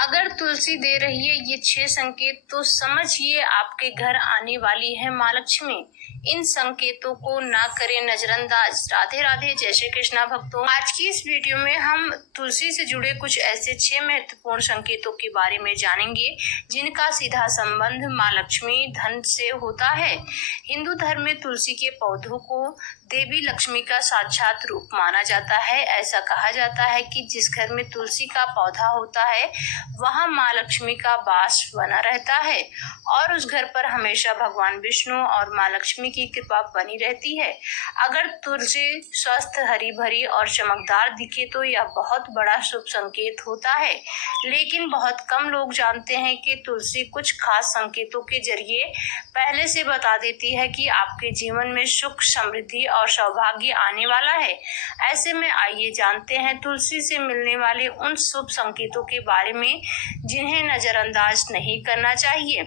अगर तुलसी दे रही है ये 6 संकेत तो समझिए आपके घर आने वाली है माँ लक्ष्मी। इन संकेतों को ना करें नजरअंदाज। राधे राधे, जय श्री कृष्णा भक्तों। आज की इस वीडियो में हम तुलसी से जुड़े कुछ ऐसे 6 महत्वपूर्ण संकेतों के बारे में जानेंगे जिनका सीधा संबंध माँ लक्ष्मी धन से होता है। हिंदू धर्म में तुलसी के पौधों को देवी लक्ष्मी का साक्षात रूप माना जाता है। ऐसा कहा जाता है कि जिस घर में तुलसी का पौधा होता है वहां माँ लक्ष्मी का वास बना रहता है और उस घर पर हमेशा भगवान विष्णु और माँ लक्ष्मी की कृपा बनी रहती है। अगर तुलसी स्वस्थ, हरी भरी और चमकदार दिखे तो यह बहुत बड़ा शुभ संकेत होता है। लेकिन बहुत कम लोग जानते हैं कि तुलसी कुछ खास संकेतों के जरिए पहले से बता देती है कि आपके जीवन में सुख, समृद्धि और सौभाग्य आने वाला है। ऐसे में आइए जानते हैं तुलसी से मिलने वाले उन शुभ संकेतों के बारे में जिन्हें नजरअंदाज नहीं करना चाहिए।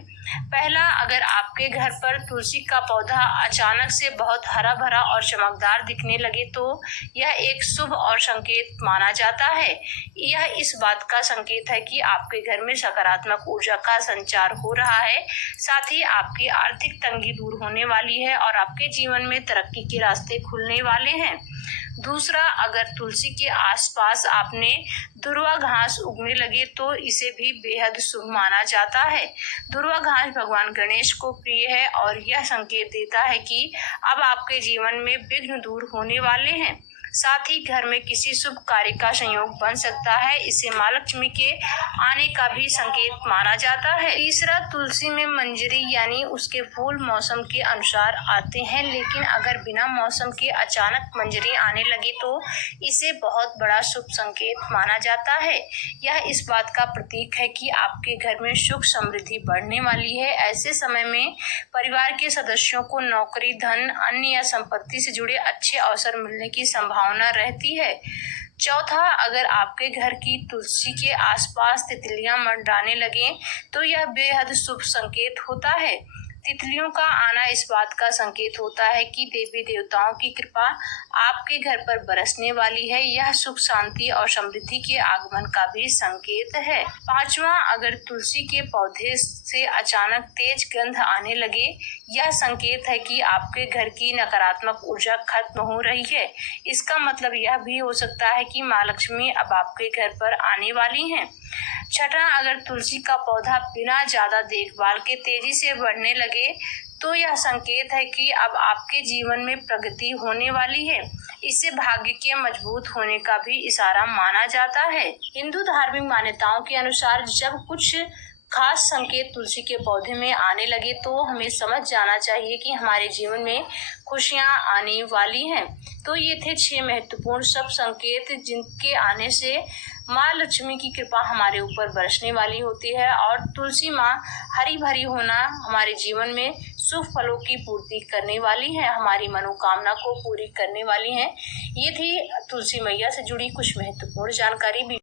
पहला, अगर आपके घर पर तुलसी का पौधा अचानक से बहुत हरा भरा और चमकदार दिखने लगे तो यह एक शुभ और संकेत माना जाता है। यह इस बात का संकेत है कि आपके घर में सकारात्मक ऊर्जा का संचार हो रहा है। साथ ही आपकी आर्थिक तंगी दूर होने वाली है और आपके जीवन में तरक्की के रास्ते खुलने वाले हैं। दूसरा, अगर तुलसी के आसपास आपने दुर्वा घास उगने लगे तो इसे भी बेहद शुभ माना जाता है। दुर्वा घास भगवान गणेश को प्रिय है और यह संकेत देता है कि अब आपके जीवन में विघ्न दूर होने वाले हैं। साथ ही घर में किसी शुभ कार्य का संयोग बन सकता है। इसे माँ लक्ष्मी के आने का भी संकेत माना जाता है। तीसरा, तुलसी में मंजरी यानी उसके फूल मौसम के अनुसार आते हैं, लेकिन अगर बिना मौसम के अचानक मंजरी आने लगे तो इसे बहुत बड़ा शुभ संकेत माना जाता है। यह इस बात का प्रतीक है कि आपके घर में सुख, समृद्धि बढ़ने वाली है। ऐसे समय में परिवार के सदस्यों को नौकरी, धन, अन्य या संपत्ति से जुड़े अच्छे अवसर मिलने की संभावना रहती है। चौथा, अगर आपके घर की तुलसी के आसपास तितलियां मंडराने लगे तो यह बेहद शुभ संकेत होता है। तितलियों का आना इस बात का संकेत होता है कि देवी देवताओं की कृपा आपके घर पर बरसने वाली है। यह सुख, शांति और समृद्धि के आगमन का भी संकेत है। पांचवा, अगर तुलसी के पौधे से अचानक तेज गंध आने लगे, यह संकेत है कि आपके घर की नकारात्मक ऊर्जा खत्म हो रही है। इसका मतलब यह भी हो सकता है कि माँ लक्ष्मी अब आपके घर पर आने वाली हैं। छठा, अगर तुलसी का पौधा बिना ज्यादा देखभाल के तेजी से बढ़ने लगे तो यह संकेत है कि अब आपके जीवन में प्रगति होने वाली है। इससे भाग्य के मजबूत होने का भी इशारा माना जाता है। हिंदू धार्मिक मान्यताओं के अनुसार जब कुछ खास संकेत तुलसी के पौधे में आने लगे तो हमें समझ जाना चाहिए कि हमारे जीवन में खुशियां आने वाली हैं। तो ये थे 6 महत्वपूर्ण सब संकेत जिनके आने से माँ लक्ष्मी की कृपा हमारे ऊपर बरसने वाली होती है और तुलसी माँ हरी भरी होना हमारे जीवन में शुभ फलों की पूर्ति करने वाली है, हमारी मनोकामना को पूरी करने वाली है। ये थी तुलसी मैया से जुड़ी कुछ महत्वपूर्ण जानकारी।